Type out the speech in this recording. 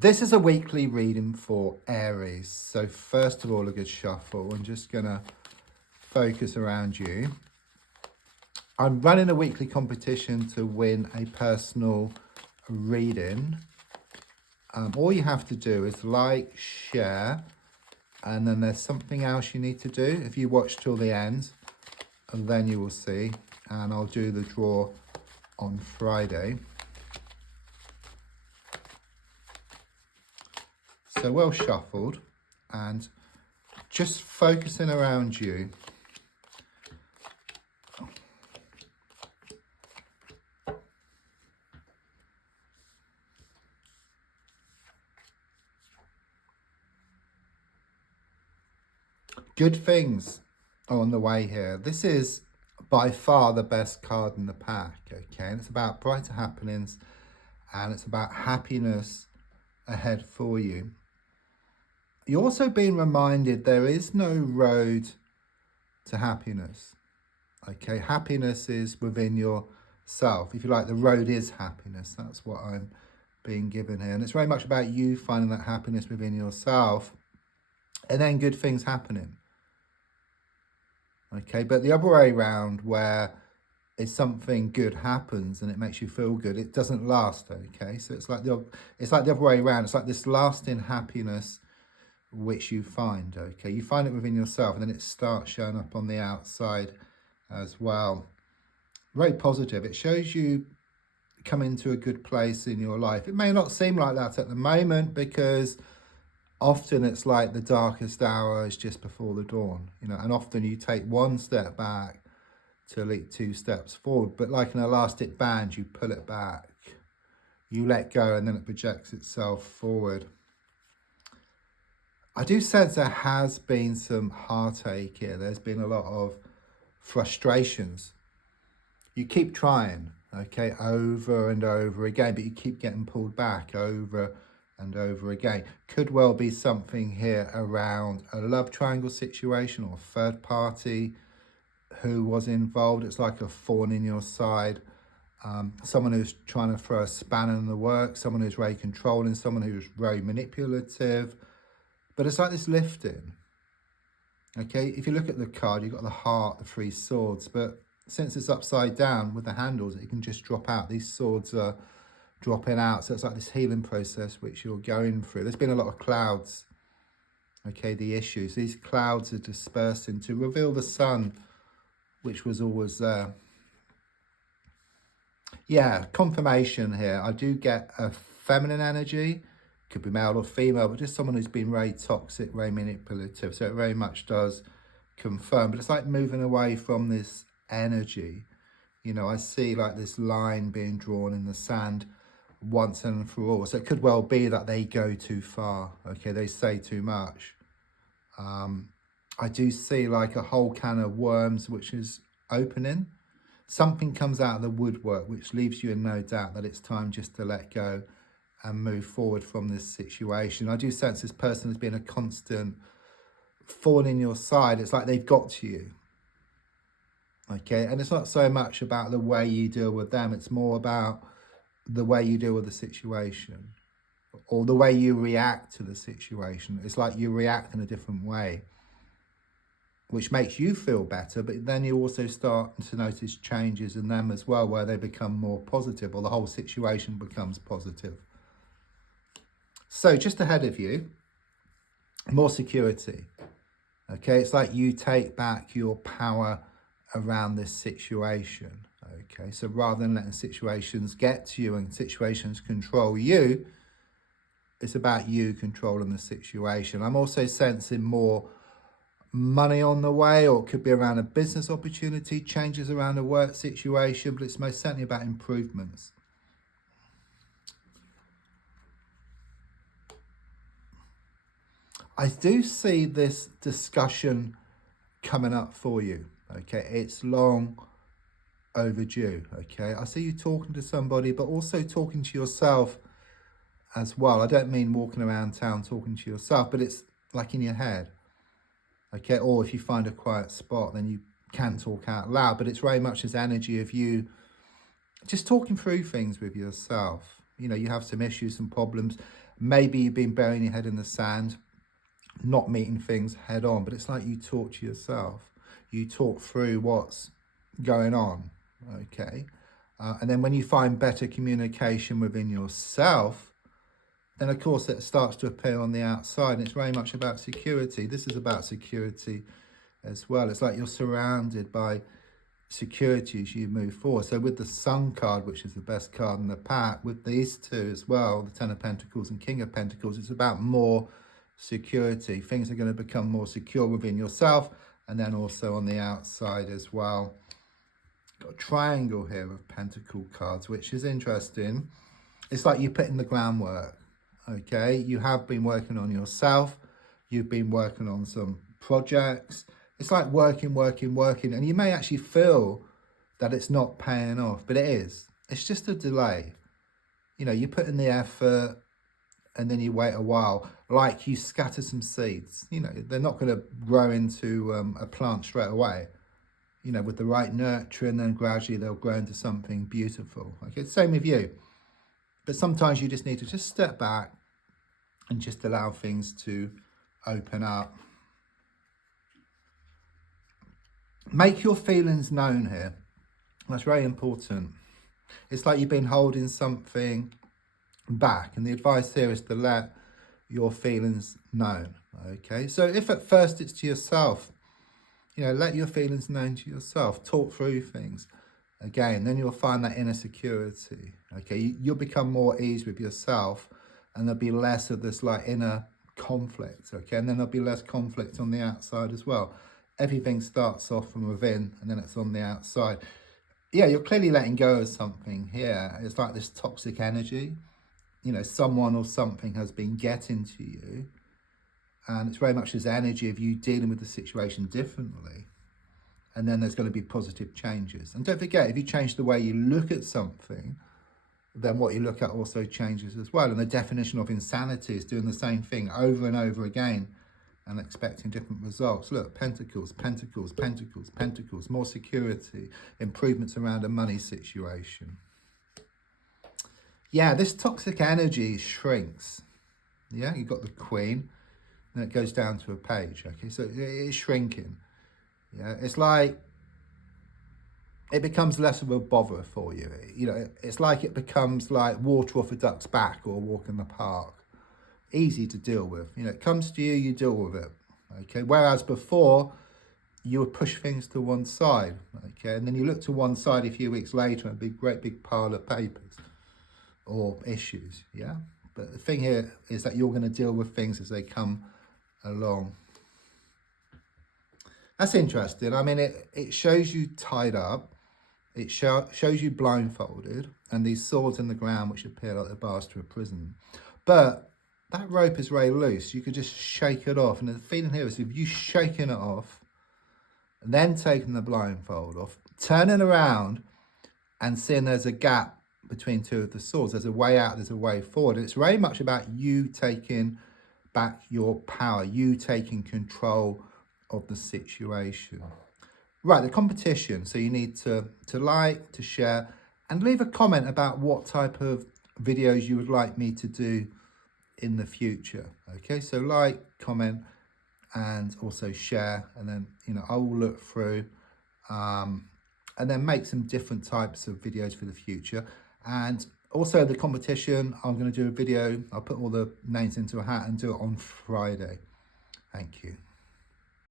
This is a weekly reading for Aries. So first of all, a good shuffle. I'm just going to focus around you. I'm running a weekly competition to win a personal reading. All you have to do is like, share, and then there's something else you need to do. If you watch till the end, and then you will see. And I'll do the draw on Friday. So well shuffled, and just focusing around you. Good things are on the way here. This is by far the best card in the pack, okay? And it's about brighter happenings, and it's about happiness ahead for you. You're also being reminded there is no road to happiness, okay? Happiness is within yourself. If you like, the road is happiness. That's what I'm being given here. And it's very much about you finding that happiness within yourself, and then good things happening. Okay, but the other way around, where if something good happens and it makes you feel good, it doesn't last. Okay, so it's like the other way around. It's like this lasting happiness which you find. Okay, you find it within yourself, and then it starts showing up on the outside as well. Very positive. It shows you coming to a good place in your life. It may not seem like that at the moment, because often it's like the darkest hour is just before the dawn, you know, and often you take one step back to leap 2 steps forward. But like an elastic band, you pull it back, you let go, and then it projects itself forward. I do sense there has been some heartache here. There's been a lot of frustrations. You keep trying, okay, over and over again, but you keep getting pulled back over and over again. Could well be something here around a love triangle situation or third party who was involved. It's like a thorn in your side. Someone who's trying to throw a spanner in the works, someone who's very controlling, someone who's very manipulative. But it's like this lifting. Okay, if you look at the card, you've got the heart, the 3 swords, but since it's upside down with the handles, it can just drop out. These swords are dropping out, so it's like this healing process which you're going through. There's been a lot of clouds, okay, the issues. These clouds are dispersing to reveal the sun, which was always there. Yeah, confirmation here. I do get a feminine energy, could be male or female, but just someone who's been very toxic, very manipulative. So it very much does confirm, but it's like moving away from this energy. You know, I see like this line being drawn in the sand once and for all. So it could well be that they go too far, okay, they say too much. I do see like a whole can of worms which is opening. Something comes out of the woodwork which leaves you in no doubt that it's time just to let go and move forward from this situation. I do sense this person has been a constant thorn in your side. It's like they've got to you, okay, and it's not so much about the way you deal with them, it's more about the way you deal with the situation, or the way you react to the situation. It's like you react in a different way, which makes you feel better, but then you also start to notice changes in them as well, where they become more positive, or the whole situation becomes positive. So just ahead of you, more security. Okay, it's like you take back your power around this situation. Okay, so rather than letting situations get to you and situations control you, it's about you controlling the situation. I'm also sensing more money on the way, or it could be around a business opportunity, changes around a work situation, but it's most certainly about improvements. I do see this discussion coming up for you, okay? It's long overdue, okay? I see you talking to somebody, but also talking to yourself as well. I don't mean walking around town talking to yourself, but it's like in your head, okay? Or if you find a quiet spot, then you can talk out loud, but it's very much this energy of you just talking through things with yourself. You know, you have some issues, some problems. Maybe you've been burying your head in the sand, not meeting things head on, but it's like you talk to yourself. You talk through what's going on, okay? And then when you find better communication within yourself, then of course it starts to appear on the outside. And it's very much about security. This is about security as well. It's like you're surrounded by security as you move forward. So with the Sun card, which is the best card in the pack, with these two as well, the Ten of Pentacles and King of Pentacles, it's about more security. Things are going to become more secure within yourself and then also on the outside as well. Got a triangle here of Pentacle cards, which is interesting. It's like you put in the groundwork, okay? You have been working on yourself. You've been working on some projects. It's like working, and you may actually feel that it's not paying off, but it is. It's just a delay. You know, you put in the effort and then you wait a while, like you scatter some seeds. You know, they're not going to grow into a plant straight away. You know, with the right nurture, and then gradually they'll grow into something beautiful. Okay, same with you. But sometimes you just need to just step back and just allow things to open up. Make your feelings known here. That's very important. It's like you've been holding something back, and the advice here is to let your feelings known. Okay, so if at first it's to yourself, you know, let your feelings known to yourself. Talk through things. Again, then you'll find that inner security. Okay, you'll become more ease with yourself, and there'll be less of this like inner conflict. Okay, and then there'll be less conflict on the outside as well. Everything starts off from within and then it's on the outside. Yeah, you're clearly letting go of something here. It's like this toxic energy. You know, someone or something has been getting to you. And it's very much this energy of you dealing with the situation differently. And then there's going to be positive changes. And don't forget, if you change the way you look at something, then what you look at also changes as well. And the definition of insanity is doing the same thing over and over again and expecting different results. Look, Pentacles, Pentacles, Pentacles, Pentacles, more security, improvements around a money situation. Yeah, this toxic energy shrinks. Yeah, you've got the Queen, and it goes down to a page. Okay, so it is shrinking. Yeah, it's like it becomes less of a bother for you. You know, it's like it becomes like water off a duck's back or a walk in the park. Easy to deal with. You know, it comes to you, you deal with it. Okay, whereas before you would push things to one side. Okay, and then you look to one side a few weeks later and a great big pile of papers or issues. Yeah, but the thing here is that you're going to deal with things as they come along. That's interesting. I mean, it shows you tied up. It shows you blindfolded, and these swords in the ground which appear like the bars to a prison. But that rope is very loose. You could just shake it off. And the feeling here is if you shaking it off, then taking the blindfold off, turning around and seeing there's a gap between two of the swords. There's a way out, there's a way forward. And it's very much about you taking back your power, you taking control of the situation. Right, the competition. So you need to like, to share, and leave a comment about what type of videos you would like me to do in the future. Okay, so like, comment, and also share, and then, you know, I will look through and then make some different types of videos for the future. And also the competition, I'm going to do a video. I'll put all the names into a hat and do it on Friday. Thank you.